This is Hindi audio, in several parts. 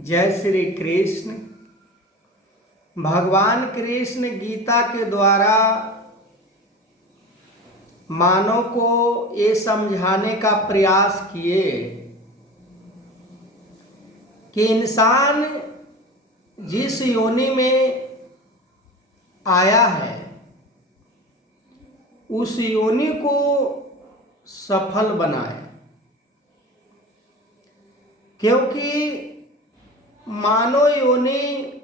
जय श्री कृष्ण। भगवान कृष्ण गीता के द्वारा मानव को ये समझाने का प्रयास किए कि इंसान जिस योनि में आया है उस योनि को सफल बनाए, क्योंकि मानव योनि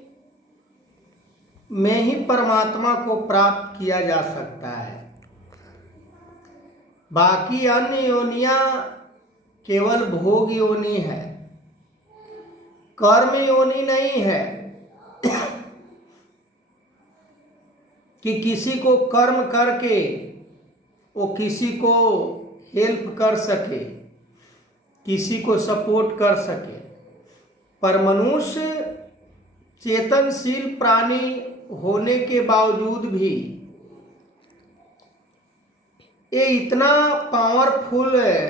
में ही परमात्मा को प्राप्त किया जा सकता है। बाकी अन्य योनियां केवल भोग योनि है, कर्म योनि नहीं है कि किसी को कर्म करके वो किसी को हेल्प कर सके, किसी को सपोर्ट कर सके। पर मनुष्य चेतनशील प्राणी होने के बावजूद भी ये इतना पावरफुल है,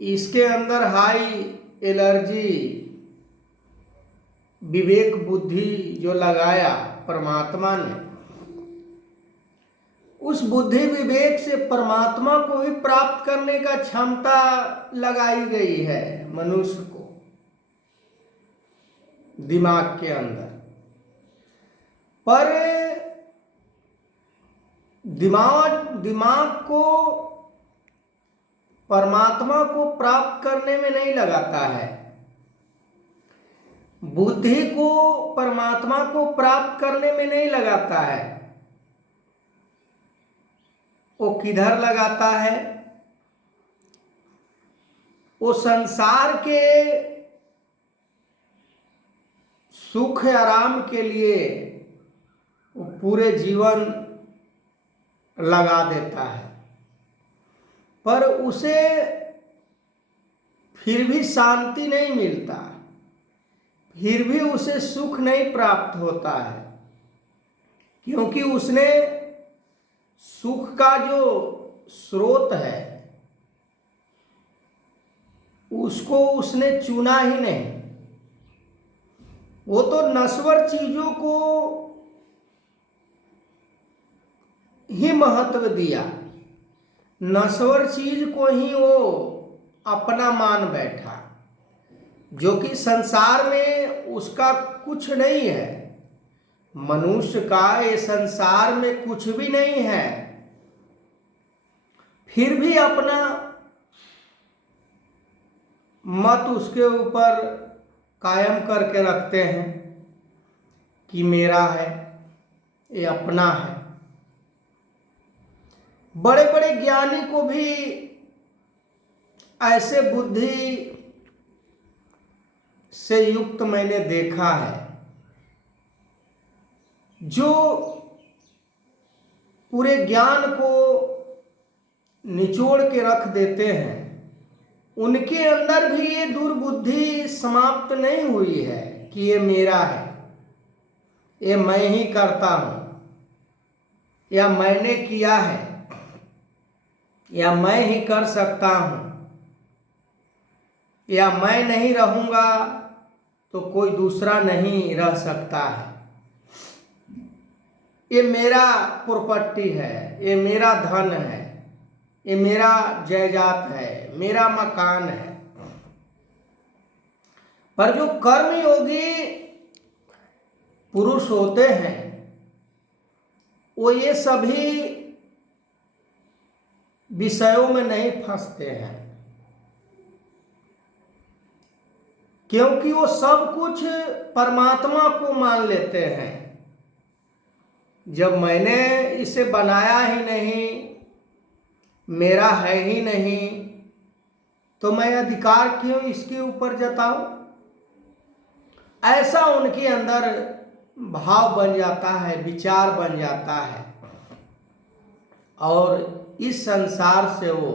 इसके अंदर हाई एनर्जी विवेक बुद्धि जो लगाया परमात्मा ने, उस बुद्धि विवेक से परमात्मा को भी प्राप्त करने का क्षमता लगाई गई है मनुष्य को दिमाग के अंदर। पर दिमाग को परमात्मा को प्राप्त करने में नहीं लगाता है, बुद्धि को परमात्मा को प्राप्त करने में नहीं लगाता है। वो किधर लगाता है? वो संसार के सुख आराम के लिए वो पूरे जीवन लगा देता है, पर उसे फिर भी शांति नहीं मिलता, फिर भी उसे सुख नहीं प्राप्त होता है, क्योंकि उसने सुख का जो स्रोत है उसको उसने चुना ही नहीं। वो तो नश्वर चीजों को ही महत्व दिया, नश्वर चीज को ही वो अपना मान बैठा, जो कि संसार में उसका कुछ नहीं है। मनुष्य का ये संसार में कुछ भी नहीं है, फिर भी अपना मत उसके ऊपर कायम करके रखते हैं कि मेरा है, ये अपना है। बड़े बड़े ज्ञानी को भी ऐसे बुद्धि से युक्त मैंने देखा है, जो पूरे ज्ञान को निचोड़ के रख देते हैं। उनके अंदर भी ये दुर्बुद्धि समाप्त नहीं हुई है कि ये मेरा है, ये मैं ही करता हूं, या मैंने किया है, या मैं ही कर सकता हूं, या मैं नहीं रहूंगा तो कोई दूसरा नहीं रह सकता है, ये मेरा प्रॉपर्टी है, ये मेरा धन है, ये मेरा जायदाद है, मेरा मकान है। पर जो कर्मयोगी पुरुष होते हैं वो ये सभी विषयों में नहीं फंसते हैं, क्योंकि वो सब कुछ परमात्मा को मान लेते हैं। जब मैंने इसे बनाया ही नहीं, मेरा है ही नहीं, तो मैं अधिकार क्यों इसके ऊपर जताऊं? ऐसा उनके अंदर भाव बन जाता है, विचार बन जाता है, और इस संसार से वो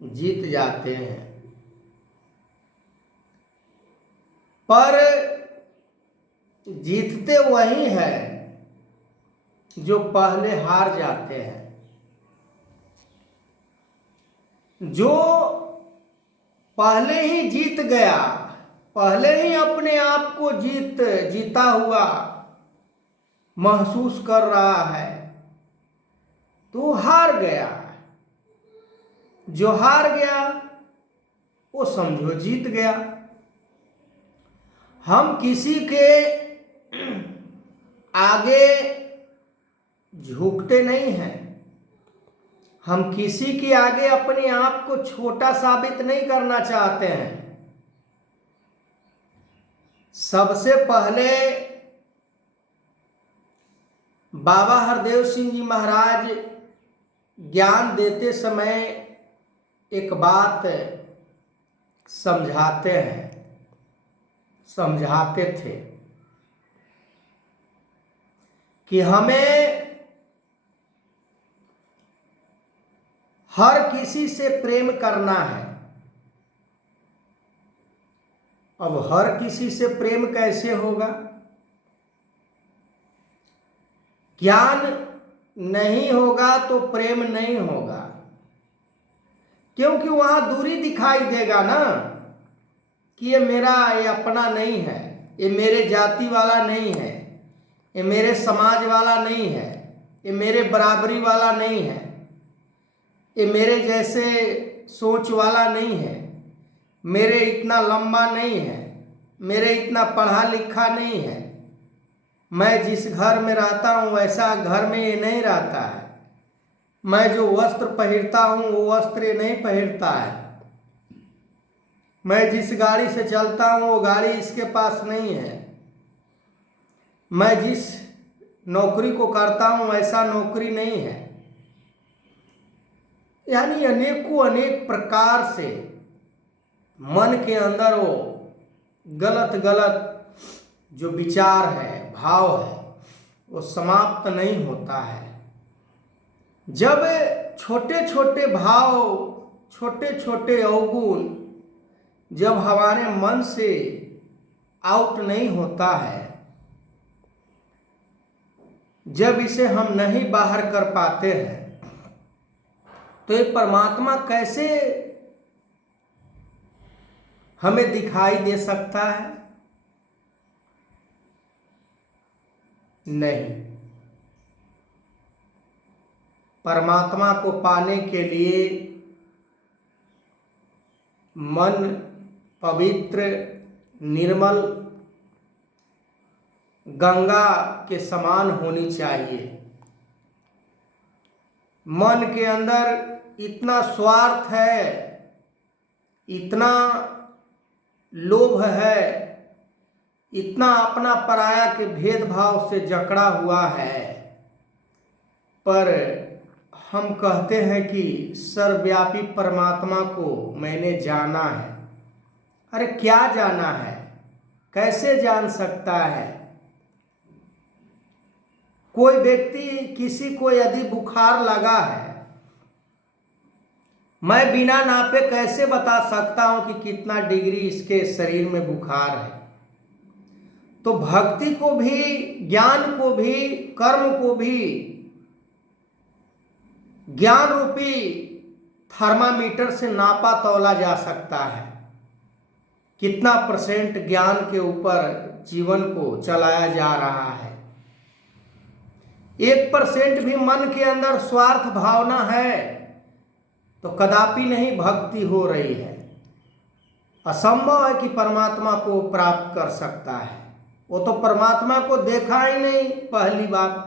जीत जाते हैं। पर जीतते वही है जो पहले हार जाते हैं। जो पहले ही जीत गया पहले ही अपने आप को जीता हुआ महसूस कर रहा है तो हार गया। जो हार गया वो समझो जीत गया। हम किसी के आगे झुकते नहीं हैं, हम किसी के आगे अपने आप को छोटा साबित नहीं करना चाहते हैं। सबसे पहले बाबा हरदेव सिंह जी महाराज ज्ञान देते समय एक बात समझाते थे कि हमें हर किसी से प्रेम करना है। अब हर किसी से प्रेम कैसे होगा? ज्ञान नहीं होगा तो प्रेम नहीं होगा, क्योंकि वहां दूरी दिखाई देगा ना कि ये अपना नहीं है, ये मेरे जाति वाला नहीं है, ये मेरे समाज वाला नहीं है, ये मेरे बराबरी वाला नहीं है, ये मेरे जैसे सोच वाला नहीं है, मेरे इतना लंबा नहीं है, मेरे इतना पढ़ा लिखा नहीं है, मैं जिस घर में रहता हूँ वैसा घर में ये नहीं रहता है, मैं जो वस्त्र पहनता हूँ वो वस्त्र ये नहीं पहनता है, मैं जिस गाड़ी से चलता हूँ वो गाड़ी इसके पास नहीं है, मैं जिस नौकरी को करता हूँ वैसा नौकरी नहीं है। यानी अनेक प्रकार से मन के अंदर वो गलत जो विचार है, भाव है, वो समाप्त नहीं होता है। जब छोटे छोटे भाव, छोटे छोटे अवगुण जब हमारे मन से आउट नहीं होता है, जब इसे हम नहीं बाहर कर पाते हैं, तो ये परमात्मा कैसे हमें दिखाई दे सकता है? नहीं। परमात्मा को पाने के लिए मन पवित्र, निर्मल, गंगा के समान होनी चाहिए। मन के अंदर इतना स्वार्थ है, इतना लोभ है, इतना अपना पराया के भेदभाव से जकड़ा हुआ है, पर हम कहते हैं कि सर्वव्यापी परमात्मा को मैंने जाना है। अरे क्या जाना है? कैसे जान सकता है? कोई व्यक्ति, किसी को यदि बुखार लगा है, मैं बिना नापे कैसे बता सकता हूं कि कितना डिग्री इसके शरीर में बुखार है? तो भक्ति को भी, ज्ञान को भी, कर्म को भी ज्ञान रूपी थर्मामीटर से नापा तौला जा सकता है। कितना % ज्ञान के ऊपर जीवन को चलाया जा रहा है। 1% भी मन के अंदर स्वार्थ भावना है तो कदापि नहीं भक्ति हो रही है। असंभव है कि परमात्मा को प्राप्त कर सकता है। वो तो परमात्मा को देखा ही नहीं। पहली बात,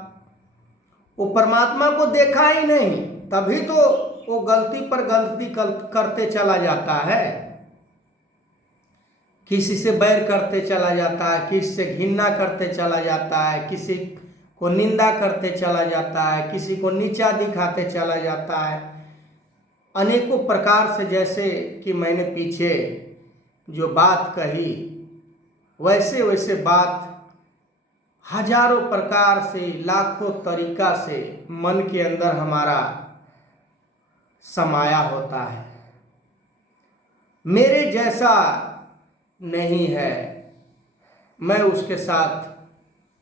वो परमात्मा को देखा ही नहीं, तभी तो वो गलती पर गलती करते चला जाता है। किसी से बैर करते चला जाता है, किसी से घृणा करते चला जाता है, किसी को निंदा करते चला जाता है, किसी को नीचा दिखाते चला जाता है। अनेकों प्रकार से, जैसे कि मैंने पीछे जो बात कही, वैसे वैसे बात हजारों प्रकार से, लाखों तरीका से मन के अंदर हमारा समाया होता है। मेरे जैसा नहीं है, मैं उसके साथ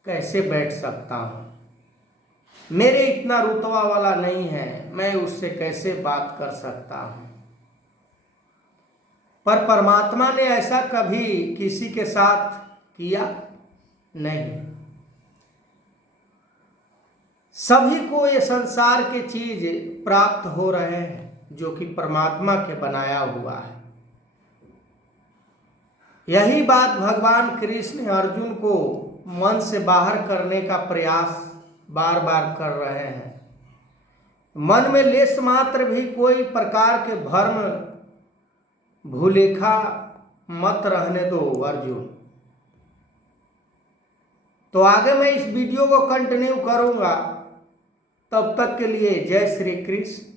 कैसे बैठ सकता हूँ? मेरे इतना रुतबा वाला नहीं है, मैं उससे कैसे बात कर सकता हूँ? पर परमात्मा ने ऐसा कभी किसी के साथ किया नहीं। सभी को ये संसार के चीज प्राप्त हो रहे हैं जो कि परमात्मा के बनाया हुआ है। यही बात भगवान कृष्ण अर्जुन को मन से बाहर करने का प्रयास बार बार कर रहे हैं। मन में लेश मात्र भी कोई प्रकार के भ्रम भूलेखा मत रहने दो अर्जुन। तो आगे मैं इस वीडियो को कंटिन्यू करूंगा। तब तक के लिए जय श्री कृष्ण,